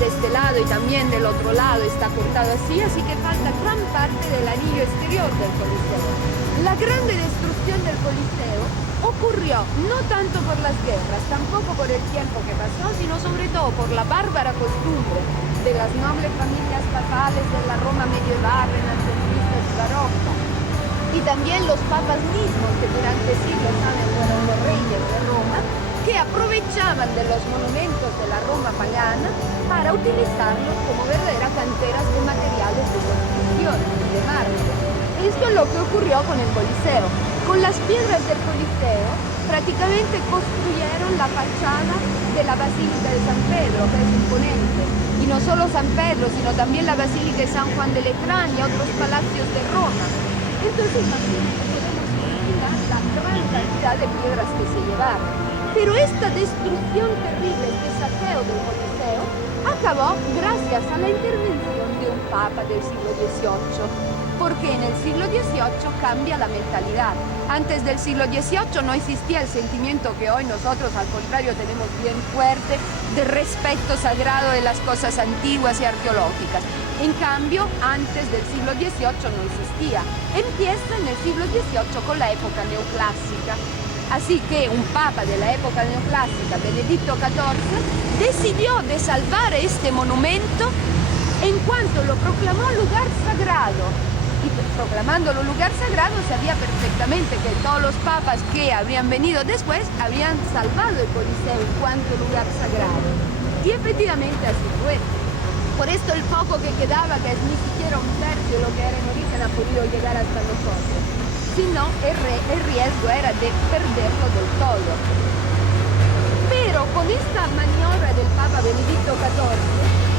de este lado y también del otro lado está cortado así que falta gran parte del anillo exterior del Coliseo. La grande destrucción del Coliseo ocurrió no tanto por las guerras, tampoco por el tiempo que pasó, sino sobre todo por la bárbara costumbre de las nobles familias papales de la Roma medieval, renacentista y barroca, y también los papas mismos que durante siglos fueron los reyes de Roma, que aprovechaban de los monumentos de la Roma pagana para utilizarlos como verdaderas canteras de materiales de construcción, de mármol. Esto es lo que ocurrió con el Coliseo. Con las piedras del Coliseo prácticamente construyeron la fachada de la Basílica de San Pedro, que es imponente. Y no solo San Pedro, sino también la Basílica de San Juan de Letrán y otros palacios de Roma. Entonces, imagínate, podemos imaginar la gran cantidad de piedras que se llevaron. Pero esta destrucción terrible, este saqueo del Coliseo, acabó gracias a la intervención de un papa del siglo XVIII. Porque en el siglo XVIII cambia la mentalidad. Antes del siglo XVIII no existía el sentimiento que hoy nosotros, al contrario, tenemos bien fuerte de respeto sagrado de las cosas antiguas y arqueológicas. En cambio, antes del siglo XVIII no existía. Empieza en el siglo XVIII con la época neoclásica. Así que un papa de la época neoclásica, Benedicto XIV, decidió de salvar este monumento en cuanto lo proclamó lugar sagrado. Y proclamándolo lugar sagrado sabía perfectamente que todos los papas que habrían venido después habrían salvado el Coliseo en cuanto lugar sagrado. Y efectivamente así fue. Por esto el poco que quedaba, que es ni siquiera un tercio de lo que era en origen, ha podido llegar hasta nosotros. Si no, el riesgo era de perderlo del todo. Pero con esta maniobra del Papa Benedicto XIV,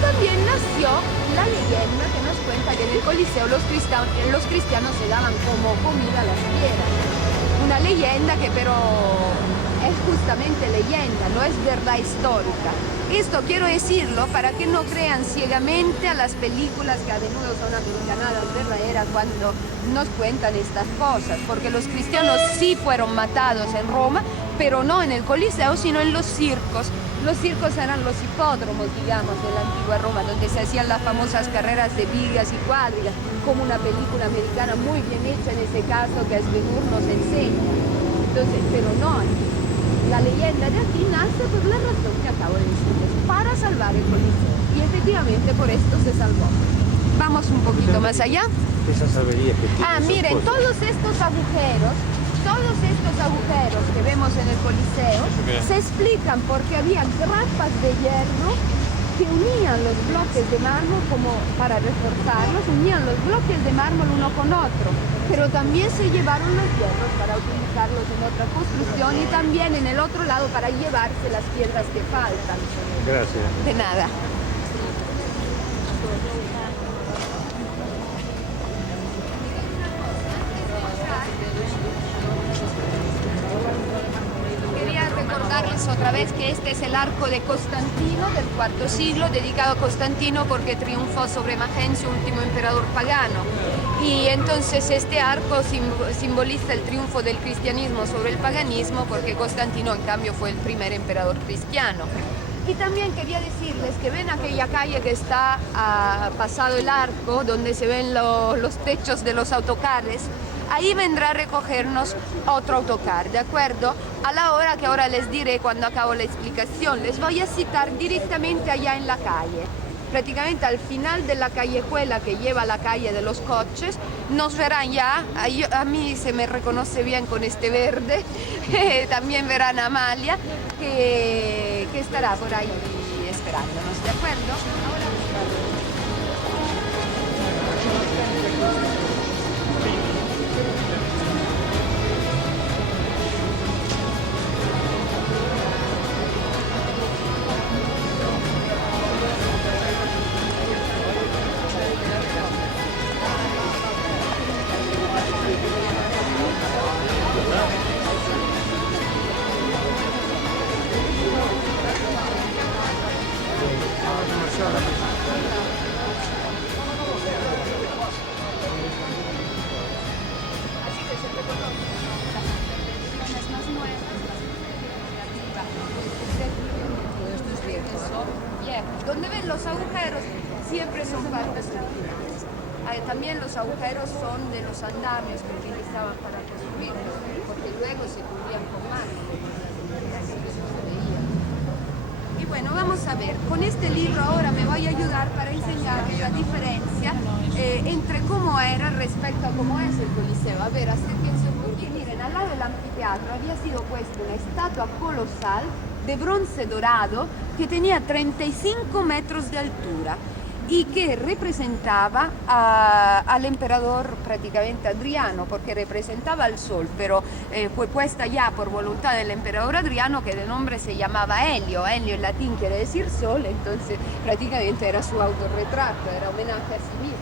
también nació la leyenda que nos cuenta que en el Coliseo los cristianos se daban como comida a las fieras. Una leyenda que pero es justamente leyenda, no es verdad histórica. Esto quiero decirlo para que no crean ciegamente a las películas que a menudo son americanadas verdaderas cuando nos cuentan estas cosas, porque los cristianos sí fueron matados en Roma, pero no en el Coliseo, sino en los circos. Los circos eran los hipódromos, digamos, de la antigua Roma, donde se hacían las famosas carreras de vigas y cuadrigas, como una película americana muy bien hecha en ese caso, que es Ben-Hur nos enseña. Entonces, pero no aquí. La leyenda de aquí nace por la razón que acabo de decirles, para salvar el Coliseo. Y efectivamente por esto se salvó. Vamos un poquito más allá. Esas averías que tiene. Miren, todos estos agujeros que vemos en el Coliseo se explican porque había grapas de hierro que unían los bloques de mármol como para reforzarlos, unían los bloques de mármol uno con otro, pero también se llevaron los hierros para utilizarlos en otra construcción y también en el otro lado para llevarse las piedras que faltan. Gracias. De nada. Recordarles otra vez que este es el arco de Constantino del IV siglo, dedicado a Constantino porque triunfó sobre Magencio, último emperador pagano. Y entonces este arco simboliza el triunfo del cristianismo sobre el paganismo porque Constantino en cambio fue el primer emperador cristiano. Y también quería decirles que ven aquella calle que está pasado el arco, donde se ven los techos de los autocares. Ahí vendrá a recogernos otro autocar, ¿de acuerdo? A la hora que ahora les diré cuando acabo la explicación, les voy a citar directamente allá en la calle. Prácticamente al final de la callejuela que lleva a la calle de los coches, nos verán ya, a mí se me reconoce bien con este verde, también verán a Amalia, que estará por ahí esperándonos, ¿de acuerdo? Ahora también los agujeros siempre son partes originales. También los agujeros son de los andamios que utilizaban para construirlos, porque luego se cubrían con mármol, así que eso se veía. Y bueno, vamos a ver, con este libro ahora me voy a ayudar para enseñarles la diferencia entre cómo era respecto a cómo es el Coliseo. A ver, acérquense un poquito. Miren, al lado del anfiteatro había sido puesta una estatua colosal de bronce dorado que tenía 35 metros de altura y que representaba al emperador prácticamente Adriano, porque representaba al sol, pero fue puesta ya por voluntad del emperador Adriano, que de nombre se llamaba Helio. Helio en latín quiere decir sol, entonces prácticamente era su autorretrato, era homenaje a sí mismo.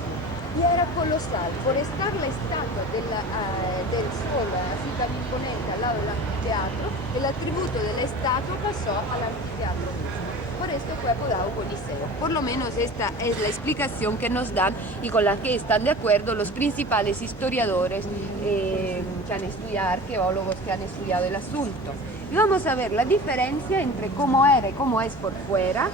Y era colosal, por estar la estatua del sol así tan imponente al lado del anfiteatro, el atributo de la estatua pasó al anfiteatro mismo. Por esto fue apodado Coliseo. Por lo menos esta es la explicación que nos dan y con la que están de acuerdo los principales historiadores que han estudiado, arqueólogos que han estudiado el asunto. Y vamos a ver la diferencia entre cómo era y cómo es por fuera.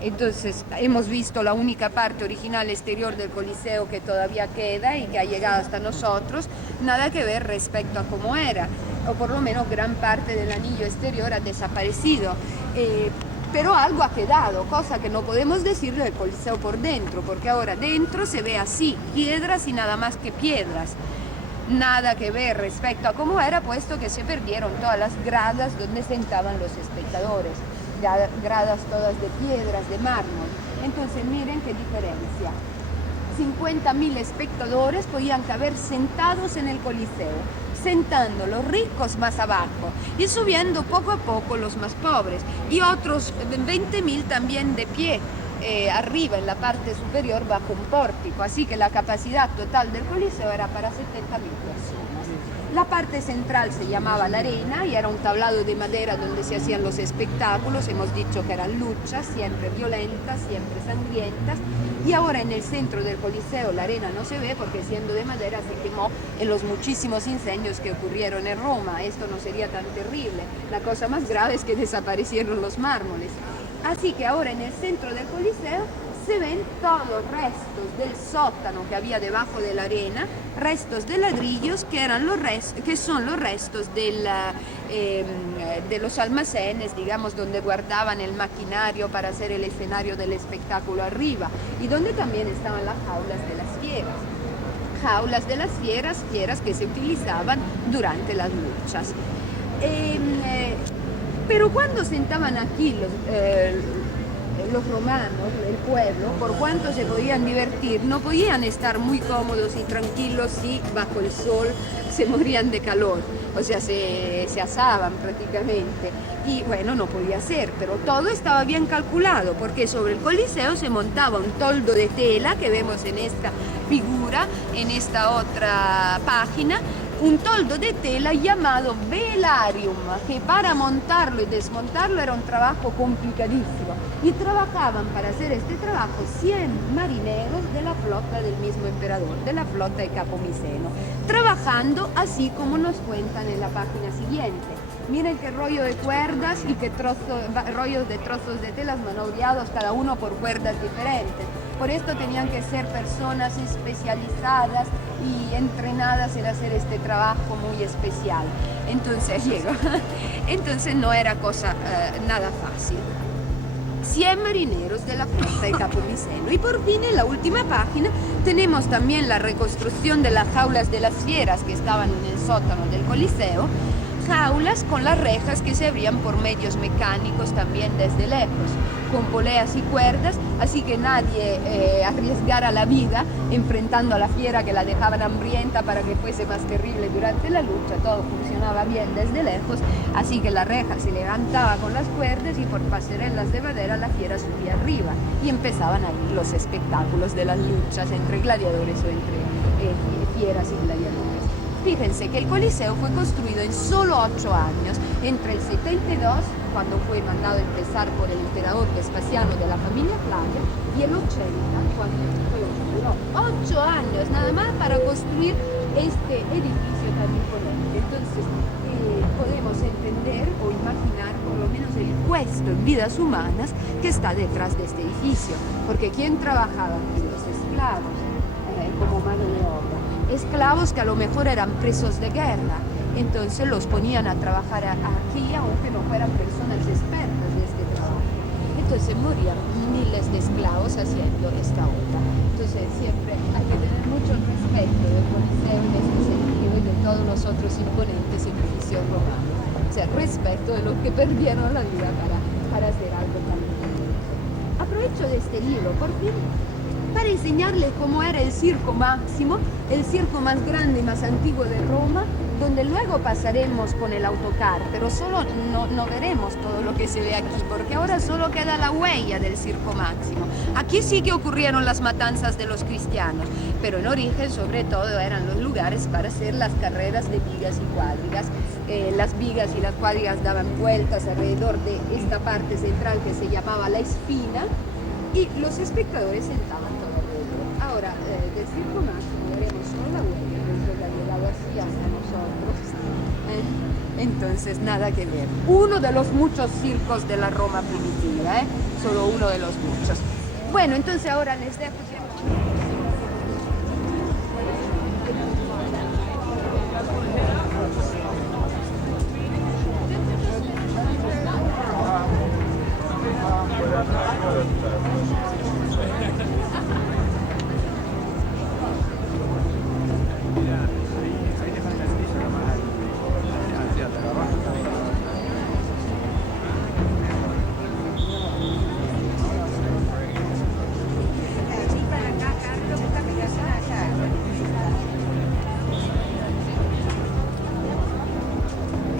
Entonces hemos visto la única parte original exterior del Coliseo que todavía queda y que ha llegado hasta nosotros, nada que ver respecto a cómo era, o por lo menos gran parte del anillo exterior ha desaparecido. Pero algo ha quedado, cosa que no podemos decir del Coliseo por dentro, porque ahora dentro se ve así, piedras y nada más que piedras. Nada que ver respecto a cómo era, puesto que se perdieron todas las gradas donde sentaban los espectadores, ya gradas todas de piedras, de mármol. Entonces miren qué diferencia. 50.000 espectadores podían caber sentados en el Coliseo, sentando los ricos más abajo y subiendo poco a poco los más pobres, y otros 20.000 también de pie arriba en la parte superior bajo un pórtico, así que la capacidad total del Coliseo era para 70.000 personas. La parte central se llamaba la arena y era un tablado de madera donde se hacían los espectáculos. Hemos dicho que eran luchas, siempre violentas, siempre sangrientas. Y ahora en el centro del Coliseo la arena no se ve porque siendo de madera se quemó en los muchísimos incendios que ocurrieron en Roma. Esto no sería tan terrible. La cosa más grave es que desaparecieron los mármoles. Así que ahora en el centro del Coliseo se ven todos restos del sótano que había debajo de la arena, restos de ladrillos que son los restos de los almacenes, digamos, donde guardaban el maquinario para hacer el escenario del espectáculo arriba, y donde también estaban las jaulas de las fieras. Jaulas de las fieras que se utilizaban durante las luchas. Pero cuando sentaban aquí los romanos, el pueblo, por cuanto se podían divertir, no podían estar muy cómodos y tranquilos si bajo el sol se morían de calor, o sea, se asaban prácticamente, y bueno, no podía ser, pero todo estaba bien calculado, porque sobre el Coliseo se montaba un toldo de tela que vemos en esta figura, en esta otra página, un toldo de tela llamado velarium, que para montarlo y desmontarlo era un trabajo complicadísimo. Y trabajaban para hacer este trabajo 100 marineros de la flota del mismo emperador, de la flota de Capo Miceno, trabajando así como nos cuentan en la página siguiente. Miren qué rollo de cuerdas y qué rollos de trozos de telas manobreados, cada uno por cuerdas diferentes. Por esto tenían que ser personas especializadas y entrenadas en hacer este trabajo muy especial. Entonces no era cosa nada fácil. 100 marineros de la flota de Capo Miceno. Y por fin en la última página tenemos también la reconstrucción de las jaulas de las fieras que estaban en el sótano del Coliseo, jaulas con las rejas que se abrían por medios mecánicos también desde lejos, con poleas y cuerdas, así que nadie arriesgara la vida enfrentando a la fiera que la dejaban hambrienta para que fuese más terrible durante la lucha. Todo funcionaba bien desde lejos, así que la reja se levantaba con las cuerdas y por pasarelas de madera la fiera subía arriba y empezaban ahí los espectáculos de las luchas entre gladiadores o entre fieras y gladiadores. Fíjense que el Coliseo fue construido en solo 8 años, entre el 72, cuando fue mandado empezar por el emperador Vespasiano de la familia Flavia, y el 80, cuando fue 8 años nada más para construir este edificio tan imponente. Entonces podemos entender o imaginar por lo menos el puesto en vidas humanas que está detrás de este edificio, porque ¿quién trabajaba aquí? Los esclavos, como mano de obra. Esclavos que a lo mejor eran presos de guerra, entonces los ponían a trabajar aquí aunque no fueran personas expertas de este trabajo. Entonces morían miles de esclavos haciendo esta obra. Entonces siempre hay que tener mucho respeto del Coliseo en este sentido y de todos los otros imponentes edificios romanos. O sea, respeto de los que perdieron la vida para hacer algo tan importante. Aprovecho de este libro, por fin, para enseñarles cómo era el Circo Máximo, el circo más grande y más antiguo de Roma, donde luego pasaremos con el autocar, pero solo no veremos todo lo que se ve aquí, porque ahora solo queda la huella del Circo Máximo. Aquí sí que ocurrieron las matanzas de los cristianos, pero en origen sobre todo eran los lugares para hacer las carreras de vigas y cuadrigas. Las vigas y las cuadrigas daban vueltas alrededor de esta parte central que se llamaba la espina, y los espectadores sentaban todo alrededor. Ahora, del Circo Máximo veremos solo la huella, desde que ha llegado así hasta nosotros. Entonces, nada que ver. Uno de los muchos circos de la Roma primitiva, solo uno de los muchos. Bueno, entonces ahora les dejo siempre.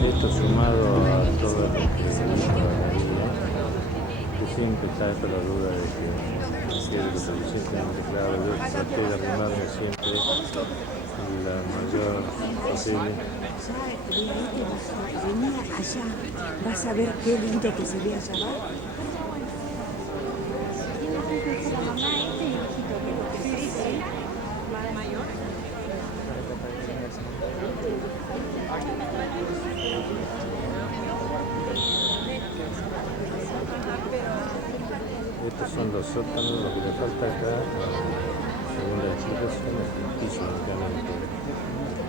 Esto sumado a todo lo que siempre está esta la duda de que si es lo suficientemente claro, yo traté de arrimarme siempre la mayor posible. Venía allá, vas a ver qué lindo que se ve allá abajo. Estos son los sótanos, lo que le falta acá, según la explicación, es el piso únicamente.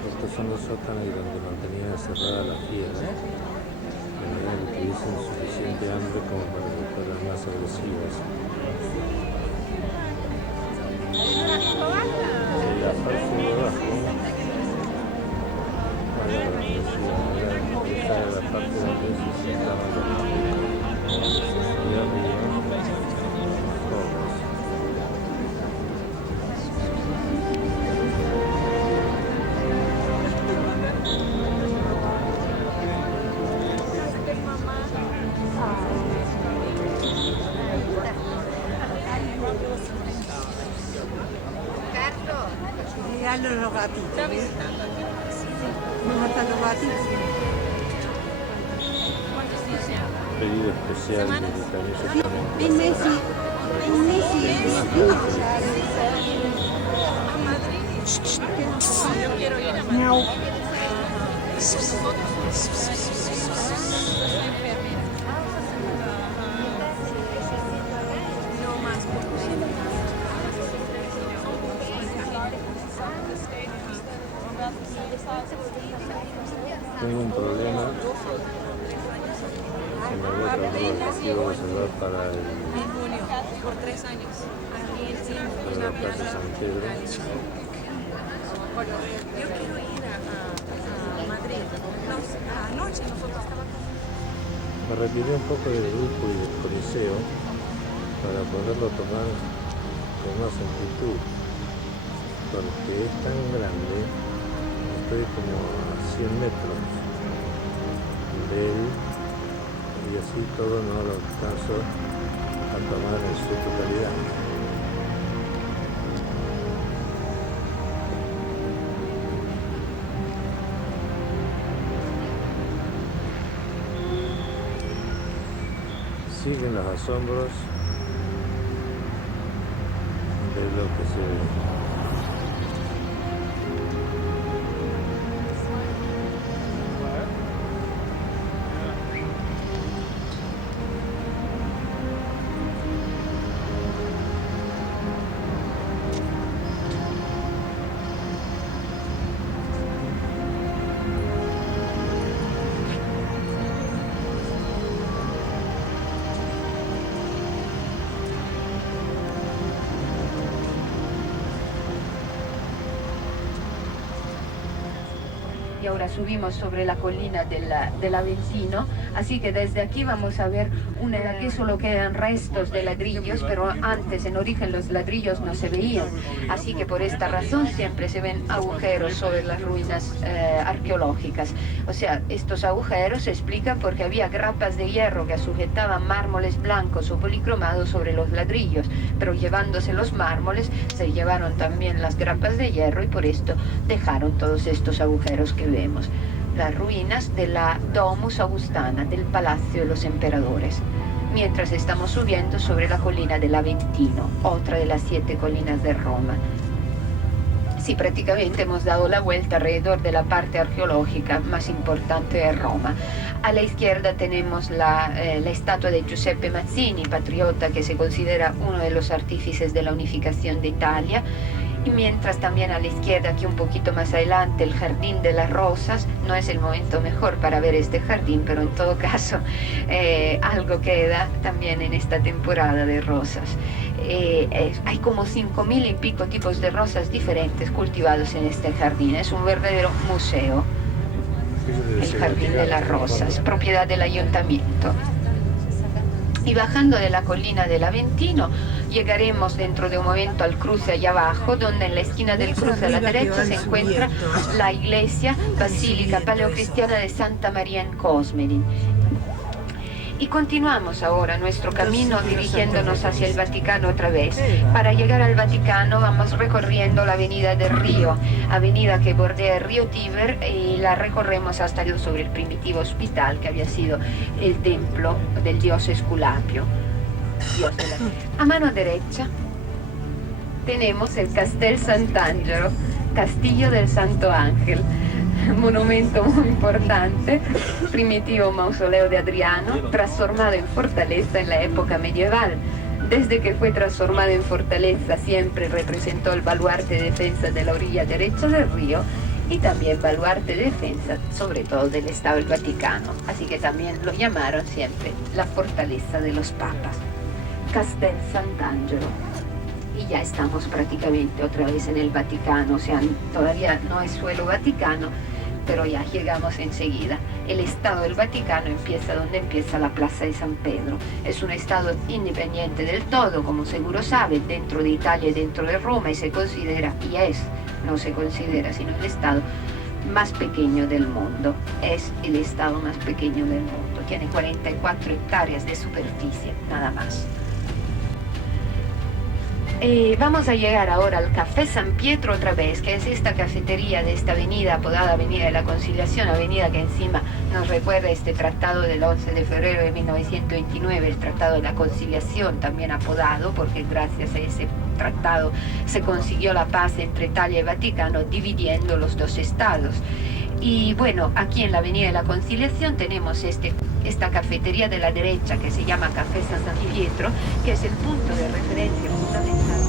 Estos son los sótanos donde mantenían cerrada la fiera, de manera que tuviesen suficiente hambre como para que fueran más agresivas. En la parte de abajo, esta es la parte donde se sentaban los niños, y arriba, Llegaron los gatitos, ¿ves? ¿Cómo están los gatitos? pedido especial de Camisa. Ven, Messi. Ven, Messi. Yo quiero ir a Madrid. Miau. Tengo un problema que me había quiero reservar para el En junio, por 3 años. Aquí en la Plaza San Pedro. Yo quiero ir a Madrid. Anoche nosotros estábamos. Me retiré un poco del grupo y del Coliseo para poderlo tomar con más amplitud, porque es tan grande, estoy como a 100 metros de él y así todo no lo alcanzo a tomar en su totalidad. Siguen los asombros de lo que se ve. y ahora subimos sobre la colina del Aventino, así que desde aquí vamos a ver aquí solo quedan restos de ladrillos, pero antes en origen los ladrillos no se veían, así que por esta razón siempre se ven agujeros sobre las ruinas arqueológicas. O sea, estos agujeros se explican porque había grapas de hierro que sujetaban mármoles blancos o policromados sobre los ladrillos, pero llevándose los mármoles se llevaron también las grapas de hierro y por esto dejaron todos estos agujeros que vemos. Las ruinas de la Domus Augustana, del Palacio de los Emperadores, mientras estamos subiendo sobre la colina del Aventino, otra de las 7 colinas de Roma. Sí, prácticamente hemos dado la vuelta alrededor de la parte arqueológica más importante de Roma. A la izquierda tenemos la estatua de Giuseppe Mazzini, patriota que se considera uno de los artífices de la unificación de Italia. Y mientras también a la izquierda, aquí un poquito más adelante, el Jardín de las Rosas. No es el momento mejor para ver este jardín, pero en todo caso algo queda también en esta temporada de rosas. Hay como 5.000 y pico tipos de rosas diferentes cultivados en este jardín. Es un verdadero museo. El Jardín de las Rosas, propiedad del ayuntamiento. Y bajando de la colina del Aventino, llegaremos dentro de un momento al cruce allá abajo, donde en la esquina del cruce a la derecha se encuentra la iglesia basílica paleocristiana de Santa María in Cosmedin. Y continuamos ahora nuestro camino dirigiéndonos hacia el Vaticano otra vez. Para llegar al Vaticano vamos recorriendo la avenida del Río, avenida que bordea el río Tíber, y la recorremos hasta sobre el primitivo hospital que había sido el templo del dios Esculapio. A mano derecha tenemos el Castel Sant'Angelo, Castillo del Santo Ángel, monumento muy importante, primitivo mausoleo de Adriano, transformado en fortaleza en la época medieval. Desde que fue transformado en fortaleza siempre representó el baluarte de defensa de la orilla derecha del río y también baluarte de defensa sobre todo del Estado del Vaticano, así que también lo llamaron siempre la fortaleza de los papas. Castel Sant'Angelo. Y ya estamos prácticamente otra vez en el Vaticano, o sea, todavía no es suelo vaticano, pero ya llegamos enseguida. El Estado del Vaticano empieza donde empieza la Plaza de San Pedro. Es un Estado independiente del todo, como seguro saben, dentro de Italia y dentro de Roma, y se considera, no se considera, sino el Estado más pequeño del mundo. Es el Estado más pequeño del mundo. Tiene 44 hectáreas de superficie, nada más. Vamos a llegar ahora al Café San Pietro otra vez, que es esta cafetería de esta avenida apodada Avenida de la Conciliación, avenida que encima nos recuerda este tratado del 11 de febrero de 1929, el Tratado de la Conciliación, también apodado, porque gracias a ese tratado se consiguió la paz entre Italia y Vaticano, dividiendo los dos estados. Y bueno, aquí en la Avenida de la Conciliación tenemos esta cafetería de la derecha que se llama Café San Pietro, que es el punto de referencia fundamental.